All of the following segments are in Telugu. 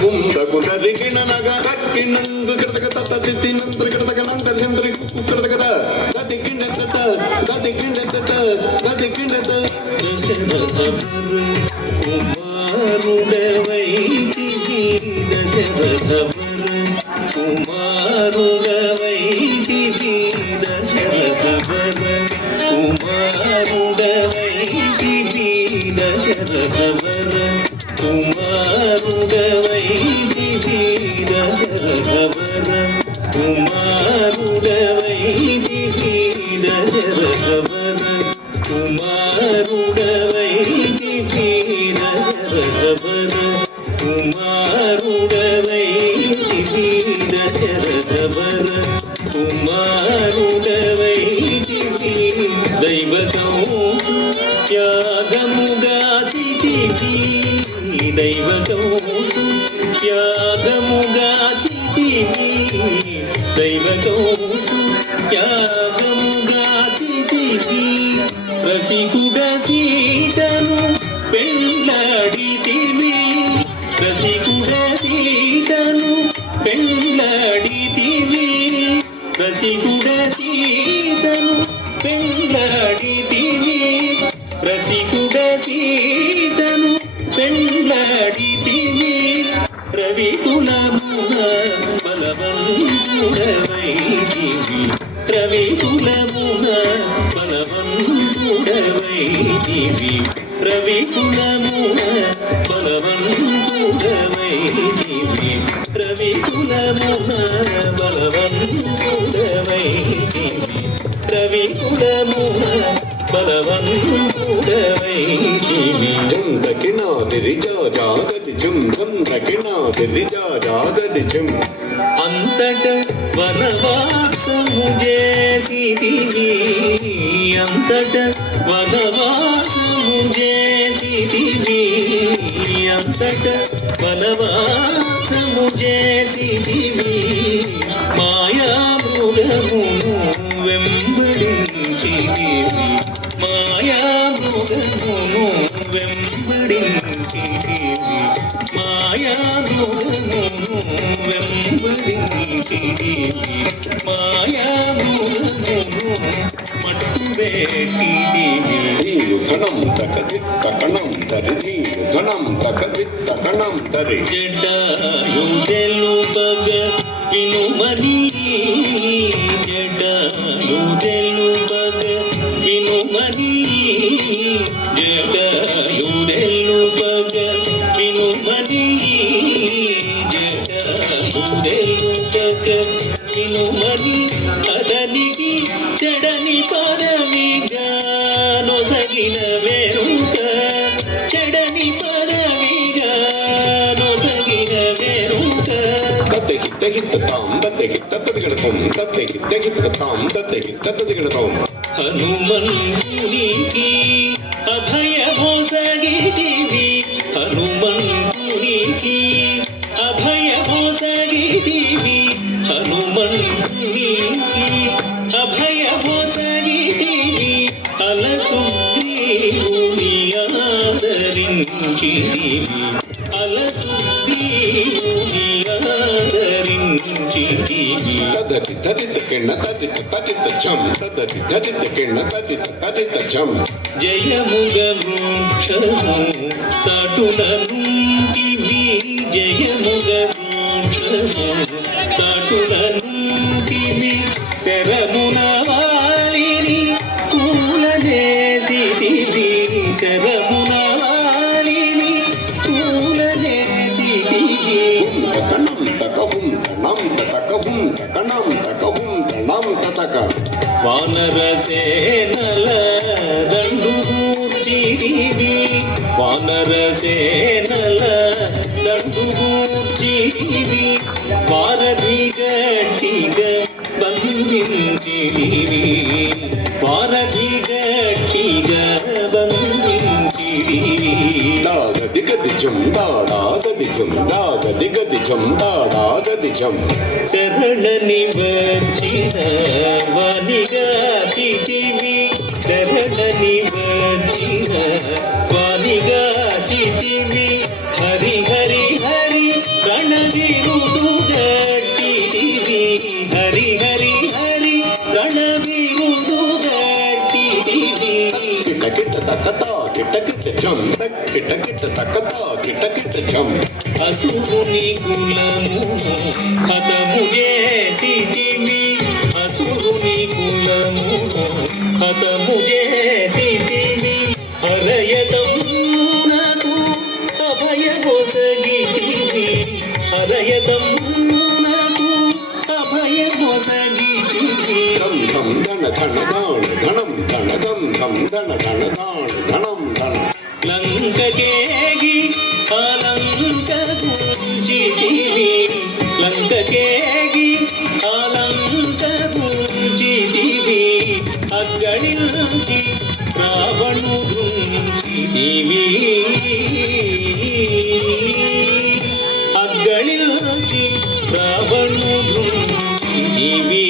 ಗುಂಡಗು ದರಿಗಿಣ ನಗ ರಕ್ಕಿಣಂದು ಕಿಡತಕ ತತ್ತ ತಿತ್ತಿ ನಂತರ ಕಿಡತಕ ನಂತರ ಚಂದ್ರ ಕಿಡತಕದ ಗತಿ ಕಿಂಡತ ಗತಿ ಕಿಂಡತ ಗತಿ ಕಿಂಡತ ದಶರಥ ಕುಮಾರುಡವೈ ದಿವಿ ದಶರಥ ಕುಮಾರುಡವೈ ದಿವಿ ದಶರಥ ಕುಮಾರುಡವೈ ದಿವಿ ದಶರಥ ಕುಮಾರುಡವೈ ದಿವಿ ದಶರಥ ಕುಮಾರುಡವೈ ದಿವಿ ದಶರಥ ಕುಮಾರುಡವೈ ದಿವಿ ದಶರಥ ಕುಮಾರುಡವೈ ದಿವಿ ದಶರಥ ಕುಮಾರುಡವೈ ದಿವಿ ದೈವಕೌ ತ್ಯಾಗముగాచితివి దైవకౌసు త్యాగముగాచితివి దైవకౌసు త్యాగముగాచితివి రసికుడ సీతను పెళ్ళాడితివి రసికుడ సీతను పెళ్ళాడితివి రసికుడ సీతను పెళ్ళాడితివి రసికుడ సీతను పెళ్ళాడితివి రవికులమున బలవంతుడవైతివి రవికులమున బలవంతుడవైతివి రవికులమున బలవంతుడవైతివి రవికులమున బలవంతుడవైతివి రవికులమున బలవంతుడవైతివి జంతకినాదిరిజాగది జం జంతకినాదిరిజాగది జం అంతట వనవాసము చేసితివి అంతట వనవాసము చేసితివి అంతట వనవాసము చేసితివి మాయా మృగమును వెంబడించితివి మాయా మృగమును వెంబడించితివి మాయా మృగమును వెంబడించితివి మాయా మృగమును మట్టువేటితివి ధనం తకది తకణం తరి ధనం తకది తకణం తరి జటాయుదెలుబగ వినుమని జటాయుదెలుబగ వినుమని జటాయుదెలుబగ వినుమని జటాయుదెలుబగ వినుమని అతనికి చెడని పదవిగా నొసగిన వెరుక చెడని పదవిగా నొసగిన వెరుక తత్తె హిత్త తాం తత్తె హిత్త తదిగడతాం తత్తె హిత్త తాం తత్తె హిత్త తదిగడతాం హనుమంతునికి అభయమొసగితివి హనుమంతునికి అభయమొసగితివి హనుమంతునికి అభయమొసగితివి అలసుగ్రీవుని ఆదరించితివి అలసుగ్రీవుని ఆదరించితివి తదతి తదిత కిణ తదిత తదిత చం తదతి తదిత కిణ తదిత తదిత చం జయముగ వృక్షము చాటున నుంటివి జయముగ వృక్షము చాటున నుంటివి శరమున వాలిని కూలనేసితివి శరమున వాలిని కూలనేసితివి తకణం తకహుం తణం తకహుం తకణం తకహుం తణం తతక వానరసేనల దండుగూర్చితివి వానరసేనల దండుగూర్చితివి వారధి గట్టిగా బంధించితివి వారధి గట్టిగా బంధించితివి దాగదిగదిజం దాడాగదిజం దాగదిగదిజం దాడాగదిజం శరణని వచ్చిన వనిగా చితివి శరణని వచ్చిన వనిగా చితివి హరి హరి హరి కిట కిట జం తక్ కిట కిట తకత కిట కిట జం అసురుని కులము హతము చేసితివి అసురుని కులము హతము చేసితివి హరయతమునకు అభయమొసగితివి హరయతమునకు అభయమొసగితివి ధం ధం ధన ధన ధాణ ధనం ధన ధం ధం ధన ధన ధాణ ధనం ధన లంకకేగి అలంక గుంజితివి లంకకేగి అలంక గుంజితివి అగ్గళించి రావణు గుంజితివి అగ్గళించి రావణు గుంజితివి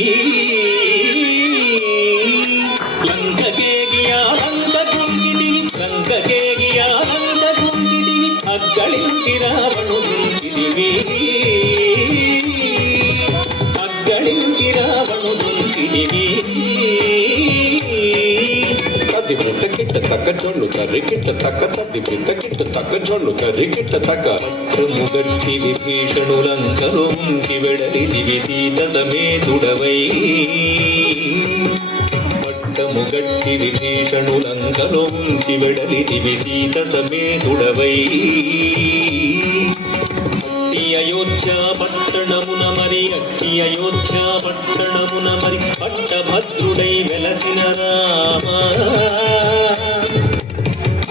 లంకకేగి అలంక గుంజితివి లంకకేగి అలంక గుంజితివి అగ్గళించి రావణు గుంజితివి అగ్గళించి రావణు గుంజితివి తది వృత కిట్ట తక్క జొన్ను కర్రి కిట్ట తక్క తది వృత కిట్ట తక్క జొన్ను కర్రి కిట్ట తక్క ముగట్టి విభీషణులంకలో ఉంచి వెడలిదివి సీత సమేతుడవై పట్టముగట్టి విభీషణులంకలో ఉంచి వెడలిదివి సీత సమేతుడవై అట్టి అయోధ్య పట్టణమున మరి అట్టి అయోధ్య పట్టణమున మరి పట్టభద్రుడై వెలసిన రామ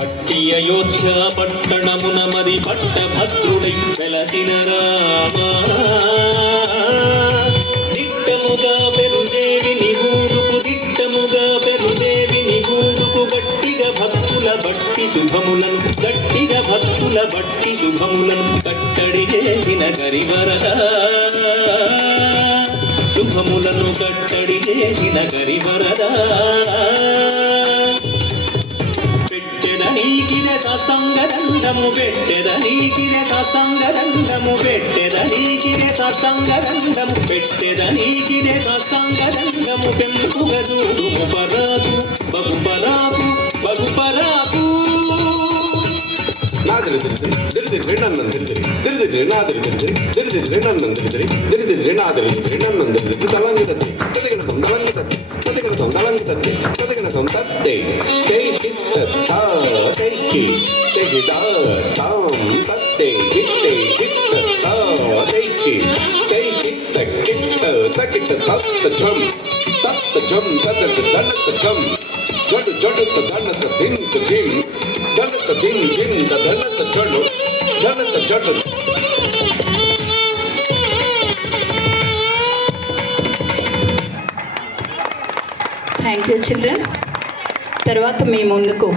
అట్టి అయోధ్య పట్టణమున మరి పట్టభద్రుడై వెలసిన రామ దిట్టముగా పెరుదేవి నిగూడుకు దిట్టముగా పెరుదేవి నిగూడుకు గట్టిగా భక్తుల బట్టి శుభములను గట్టిగా భక్తుల బట్టి శుభములను కట్టడి చేసిన గరివరదా శుభములను కట్టడి చేసిన గరివరదా పెట్టెదనీకిరే సాష్టాంగ దండము పెట్టెదనీకిరే సాష్టాంగ దండము పెట్టెదనీకిరే సాష్టాంగ దండము పెట్టెదనీకిరే సాష్టాంగ దండము పెంపుగ దూడుము పరాకు బగు పరాకు బగు పరాకు నాదిరి దిరిదిరి వేణన్నం దిరిదిరి దిరిదిరి నాదిరి దిరిదిరి దిరిదిరి వేణన్నం దిరిదిరి దిరిదిరి నాదిరి వేణన్నం దిరిదిరి తలంగి తత్తి తదిగణతం తలంగి తత్తి తదిగణతం తలంగి తత్తి తదిగణతం తత్తే తై చిత్త తా తైకి తెగిద తాం తత్తే చిత్తే చిత్త తా తైకి తై చిత్త కిట్ట తకిట్ట తత్త జం తదత దండత జం జడు జడుత దండత దింత దిం దండత దిం దింత దండత జడు దండత జడు థ్యాంక్ యూ చిల్డ్రన్. తర్వాత మీ ముందుకు